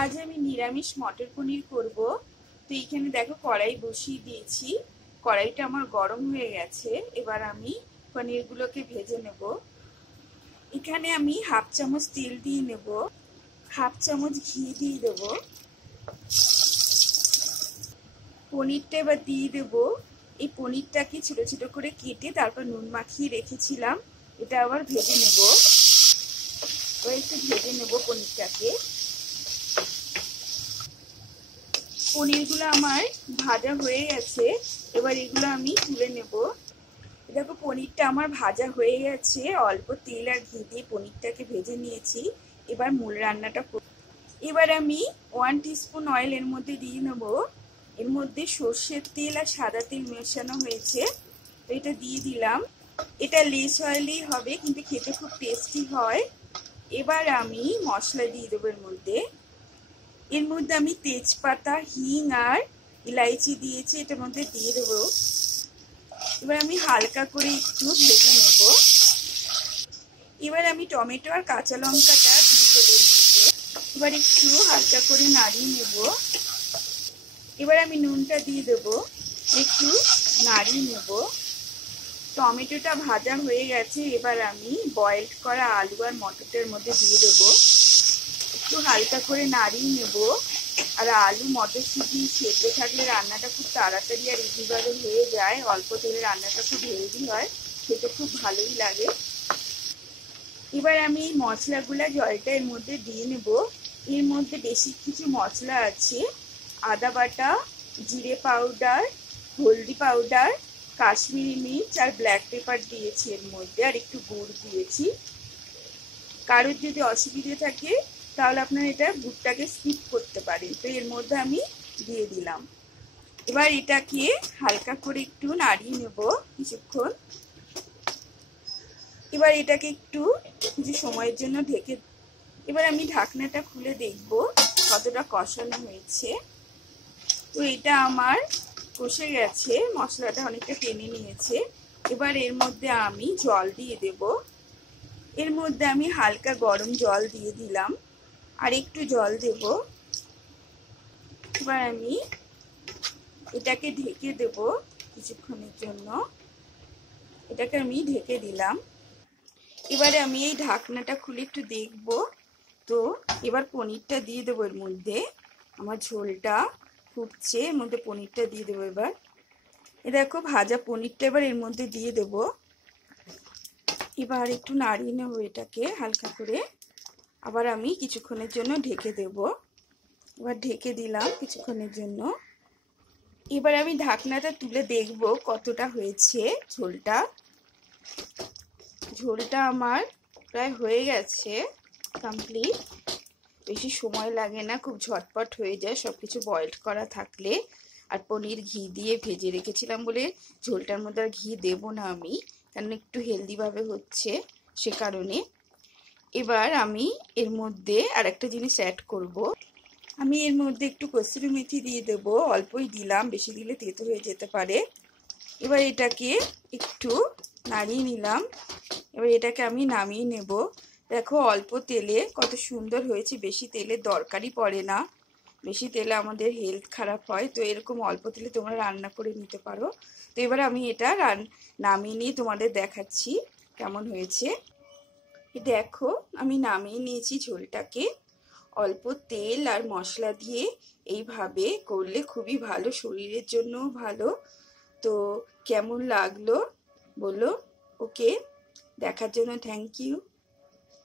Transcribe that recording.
আজ আমি নিরামিষ মটর পনির করব। তো এখানে দেখো কড়াই বসিয়ে দিয়েছি। কড়াইটা আমার গরম হয়ে গেছে। এবার আমি পনিরগুলোকে ভেজে নেব। এখানে আমি হাফ চামচ তেল দিয়ে নেব, হাফ চামচ ঘি দিয়ে দেব। পনিরটা এবার দিয়ে দেব। এই পনিরটাকে ছোট ছোট করে কেটে তারপর নুন মাখিয়ে রেখেছিলাম, এটা আবার ভেজে নেব। এবার একটু ভেজে নেব পনিরটাকে। পনিরগুলো আমার ভাজা হয়ে গেছে, এবার এগুলো আমি তুলে নেব। দেখো পনিরটা আমার ভাজা হয়ে গেছে, অল্প তেল আর ঘি দিয়ে পনিরটাকে ভেজে নিয়েছি। এবার মূল রান্নাটা এবার আমি 1 টিস্পুন অয়েল এর মধ্যে দিয়ে নেব। এর মধ্যে সর্ষের তেল আর সাদা তেল মেশানো হয়েছে, তো এটা দিয়ে দিলাম। এটা লেস অয়েলই হবে, কিন্তু খেতে খুব টেস্টি হয়। এবার আমি মশলা দিয়ে দেবো এর মধ্যে। আমি তেজপাতা, হিং আর ইলাইচি দিয়েছি, এটার মধ্যে দিয়ে দেবো। এবার আমি হালকা করে একটু ভেজে নেব। এবার আমি টমেটো আর কাঁচা লঙ্কাটা দিয়ে দেবো এর মধ্যে। এবার একটু হালকা করে নাড়িয়ে নেব। এবার আমি নুনটা দিয়ে দেবো, একটু নাড়িয়ে নেব। টমেটোটা ভাজা হয়ে গেছে, এবার আমি বয়েলড করা আলু আর মটরটার মধ্যে দিয়ে দেবো। একটু হালকা করে নাড়িয়ে নেব। আর আলু মটরশুঁটি সেদ্ধ থাকলে রান্নাটা খুব তাড়াতাড়ি আর ইজিভাবে হয়ে যায়। অল্প তেলে রান্নাটা খুব হেলদি হয়, খেতে খুব ভালোই লাগে। এবার আমি এই মশলাগুলা জলটা এর মধ্যে দিয়ে নেব। এর মধ্যে বেশি কিছু মশলা আছে, আদা বাটা, জিরে পাউডার, হলদি পাউডার, কাশ্মীরি মির্চ আর ব্ল্যাক পেপার দিয়েছি এর মধ্যে, আর একটু গুড় দিয়েছি। কারোর যদি অসুবিধে থাকে তাহলে আপনারা এটা গুড়টাকে স্কিপ করতে পারেন। তো এর মধ্যে আমি দিয়ে দিলাম। এবার এটাকে হালকা করে একটু নাড়িয়ে নেব কিছুক্ষণ। এবার এটাকে একটু কিছু সময়ের জন্য ঢেকে, এবার আমি ঢাকনাটা খুলে দেখব কতটা কষানো হয়েছে। তো এটা আমার কষে গেছে, মশলাটা অনেকটা টেনে নিয়েছে। এবার এর মধ্যে আমি জল দিয়ে দেব। এর মধ্যে আমি হালকা গরম জল দিয়ে দিলাম, আর একটু জল দেব। এবার আমি এটাকে ঢেকে দেব কিছুক্ষণের জন্য। এটাকে আমি ঢেকে দিলাম। এবারে আমি এই ঢাকনাটা খুলে একটু দেখব। তো এবার পনিরটা দিয়ে দেবো এর মধ্যে। আমার ঝোলটা ফুটছে, এর মধ্যে পনিরটা দিয়ে দেবো। এবার দেখো ভাজা পনিরটা এবার এর মধ্যে দিয়ে দেব। এবার একটু নাড়িয়ে নেব এটাকে হালকা করে। আবার আমি কিছুক্ষণের জন্য ঢেকে দেব। এবার ঢেকে দিলাম কিছুক্ষণের জন্য। এবার আমি ঢাকনাটা তুলে দেখব কতটা হয়েছে ঝোলটা। ঝোলটা আমার প্রায় হয়ে গেছে কমপ্লিট। বেশি সময় লাগে না, খুব ঝটপট হয়ে যায় সবকিছু বয়েলড করা থাকলে। আর পনির ঘি দিয়ে ভেজে রেখেছিলাম বলে ঝোলটার মধ্যে আর ঘি দেব না আমি, কারণ একটু হেলদিভাবে হচ্ছে সে কারণে। এবার আমি এর মধ্যে আর একটা জিনিস অ্যাড করব। আমি এর মধ্যে একটু কসুরি মেথি দিয়ে দেবো, অল্পই দিলাম, বেশি দিলে তেতো হয়ে যেতে পারে। এবার এটাকে একটু নাড়িয়ে নিলাম। এবার এটাকে আমি নামিয়ে নেব। দেখো অল্প তেলে কত সুন্দর হয়েছে, বেশি তেলের দরকারই পড়ে না। বেশি তেলে আমাদের হেলথ খারাপ হয়, তো এরকম অল্প তেলে তোমরা রান্না করে নিতে পারো। তো এবার আমি এটা নামিয়ে নিয়ে তোমাদের দেখাচ্ছি কেমন হয়েছে। দেখো আমি নামিয়ে নিয়েছি ঝোলটাকে। অল্প তেল আর মশলা দিয়ে এইভাবে করলে খুবই ভালো, শরীরের জন্যও ভালো। তো কেমন লাগলো বলো। ওকে, দেখার জন্য থ্যাংক ইউ।